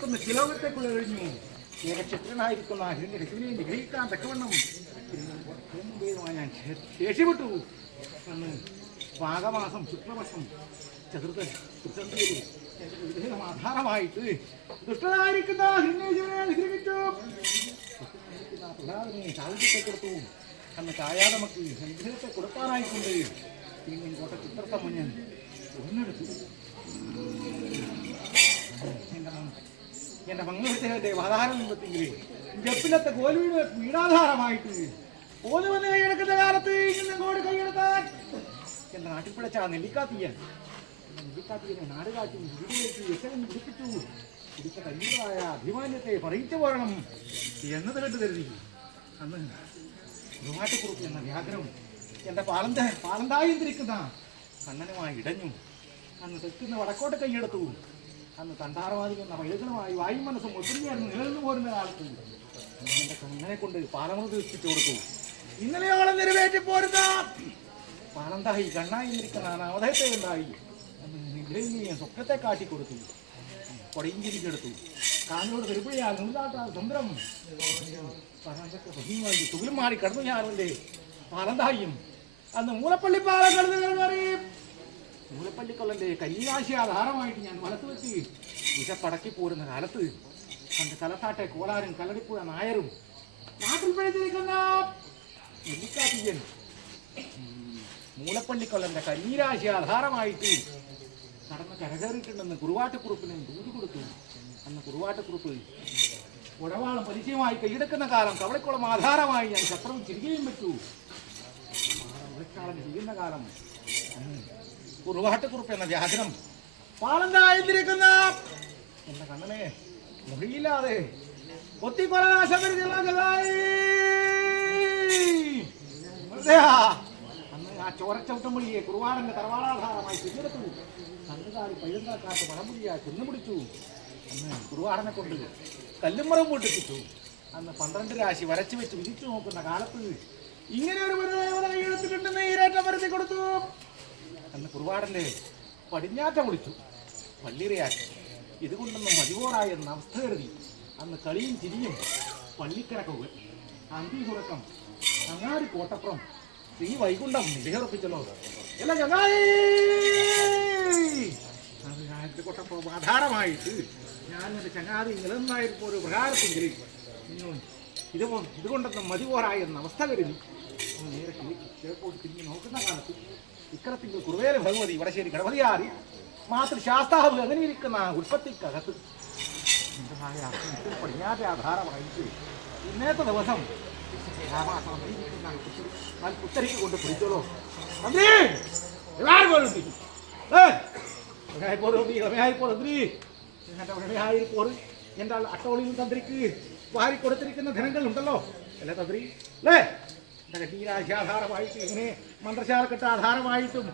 കൊടുക്കുന്ന ചിലവത്തേക്കുള്ള കഴിഞ്ഞു ഏകക്ഷത്രനായിരിക്കുന്ന ഹിരണ്യകശിനെ നിഗ്രഹിക്കാൻ തക്കവണ്ണം ഞാൻ ശേഷിപ്പെട്ടു അന്ന് പാകമാസം ശുക്ലപക്ഷം ചതുർത്ഥ ആധാരമായിട്ട് ദുഷ്ടനായിരിക്കുന്ന ഹിരണ്യകശിനെ നിഗ്രഹിച്ചു പ്രഹ്ലാദനെ സാഹിത്യത്തെ കൊടുത്തു അന്ന് കായാതെ നമുക്ക് അനുഗ്രഹത്തെ കൊടുക്കാനായിക്കൊണ്ട് പിന്നെ കോട്ട ചിത്രത്തെ മുന്നിൽ ഒന്നെടുത്തു എന്റെ മംഗളത്തെ ആധാരം നിന്നെങ്കിൽ ജപ്പിലത്തെ കോലുവീട് വീടാധാരമായിട്ട് ഓല് വന്ന് കൈയെടുക്കുന്ന കാലത്ത് ഇങ്ങോട്ട് കൈയെടുത്താൽ എന്റെ നാട്ടിൽ പിഴച്ച നെല്ലിക്കാത്തിയൻ നെല്ലിക്കാത്തിയനെ നാട് കാട്ടി വീടിലേക്ക് യശവൻ പിടിപ്പിച്ചു പിടിച്ച കയ്യിലായ അഭിമാന്യത്തെ പറയിച്ചു പോരണം എന്നത് കണ്ടു കരുതി അന്ന് ഒരുമാറ്റക്കുറിപ്പ് എന്ന വ്യാഘ്രം എന്റെ പാലന്തായിരിക്കുന്ന കണ്ണനുമായി ഇടഞ്ഞു അന്ന് തെക്കുന്ന വടക്കോട്ട് കൈയെടുത്തു അന്ന് തണ്ടാറവാദിക്കുന്ന വൈദ്യുതമായി വായു മനസ്സും ഒത്തിരിയായിരുന്നു നിലനിന്നു പോരുന്ന കാലത്ത് എന്റെ കണ്ണനെ കൊണ്ട് പാലമൃത് എത്തിച്ചു കൊടുത്തു ഇന്നലെയോളം നിറവേറ്റി പോരുന്ന പാലന്തായി കണ്ണായി നിൽക്കുന്ന നവധയത്തെ ഉണ്ടായി അന്ന് സ്വപ്നത്തെ കാട്ടിക്കൊടുത്തു കൊടയും ചിരിച്ചെടുത്തു കാഞ്ഞോട് തിരുപ്പുഴയാൽ നൂലാട്ടാൽ സ്വന്തം തുകിലും മാറി കടന്നു ഞാനല്ലേ പാലന്തായും അന്ന് മൂലപ്പള്ളിപ്പാലം കടന്നു മൂലപ്പള്ളിക്കൊള്ളന്റെ കല്യാശി ആധാരമായിട്ട് ഞാൻ വലത്ത് വെച്ച് വിശപ്പടക്കി പോരുന്ന കാലത്ത് പണ്ട് കലത്താട്ടെ കോലാരും കല്ലടിപ്പുഴ നായരും നാട്ടിൽ പിഴച്ചിരിക്കുന്ന നെല്ലിക്കാത്തിയൻ മൂലപ്പള്ളിക്കൊള്ളന്റെ കല്യാശി ആധാരമായിട്ട് കടന്ന് കരകയറിയിട്ടുണ്ടെന്ന് കുറുവാട്ടക്കുറുപ്പിനെ ദൂത് കൊടുത്തു അന്ന് കുറുവാട്ടക്കുറുപ്പ് ഉടവാളം പരിചയമായി കൈയെടുക്കുന്ന കാലം കവളക്കുളം ആധാരമായി ഞാൻ ശത്രുവും ചിരികയും വെച്ചു ചെയ്യുന്ന കാലം കുറുവാട്ടക്കുറുപ്പ് എന്ന വ്യാജനം പാലന്തായിരിക്കുന്ന എന്റെ കണ്ണനെ മൊഴിയില്ലാതെ അന്ന് ആ ചോരച്ചവിട്ടം വഴിയെ കുറുവാടന്റെ തറവാടാധാരമായി തിരിച്ചെടുത്തു കന്നുകാലി പൈതങ്കാട്ട് പടംപുടിയാ ചെന്നുപിടിച്ചു അന്ന് കുറുവാടനെ കൊണ്ട് കല്ലുമറം പൊട്ടിപ്പിച്ചു അന്ന് 12 രാശി വരച്ചു വെച്ച് വിധിച്ചു നോക്കുന്ന കാലത്ത് ഇങ്ങനെ ഒരു എടുത്തിട്ടുണ്ടെന്ന് ഈരേറ്റം വരുത്തി കൊടുത്തു അന്ന് കുറുവാടന്റെ പടിഞ്ഞാറ്റം വിളിച്ചു പള്ളിയിറയാക്കി ഇതുകൊണ്ടൊന്നും മതിപോറായി എന്ന അവസ്ഥ കരുതി അന്ന് കളിയും ചിരിയും പള്ളിക്കിറക്കുക അന്തി തുറക്കം അങ്ങാടി കോട്ടപ്പുറം ശ്രീ വൈകുണ്ഠം നിലയുറപ്പിച്ചല്ലോ എല്ലാ ചങ്ങായി കോട്ടപ്പുറം ആധാരമായിട്ട് ഞാൻ എൻ്റെ ചങ്ങാതി നിലനിന്നായിരിക്കും ഒരു പ്രകാരത്തിൽ ഇതുകൊണ്ടൊന്നും മതിപോറായി എന്ന അവസ്ഥ കരുതി നേരെ കിഴക്കോട്ട് തിരിഞ്ഞ് നോക്കുന്ന കാലത്ത് ഇക്കരത്തിൽ കുറുവേല ഭഗവതി വടശ്ശേരി ഗണപതിയാറി മാതൃശാസ്താവ് അങ്ങനെ ഇരിക്കുന്ന ഉൽപ്പത്തിക്കകത്ത് പടിഞ്ഞാറ്റ ആധാരമായിട്ട് ഇന്നത്തെ ദിവസം പുത്തരിക്ക് കൊണ്ട് പിടിച്ചോളൂ എൻ്റെ അട്ടോളിയും തന്ത്രിക്ക് വാരി കൊടുത്തിരിക്കുന്ന ധനങ്ങൾ ഉണ്ടല്ലോ അല്ലേ തന്ത്രി അല്ലേ ആധാരമായിട്ട് ഇങ്ങനെ മന്ത്രശാലക്കെട്ട് ആധാരമായിട്ടും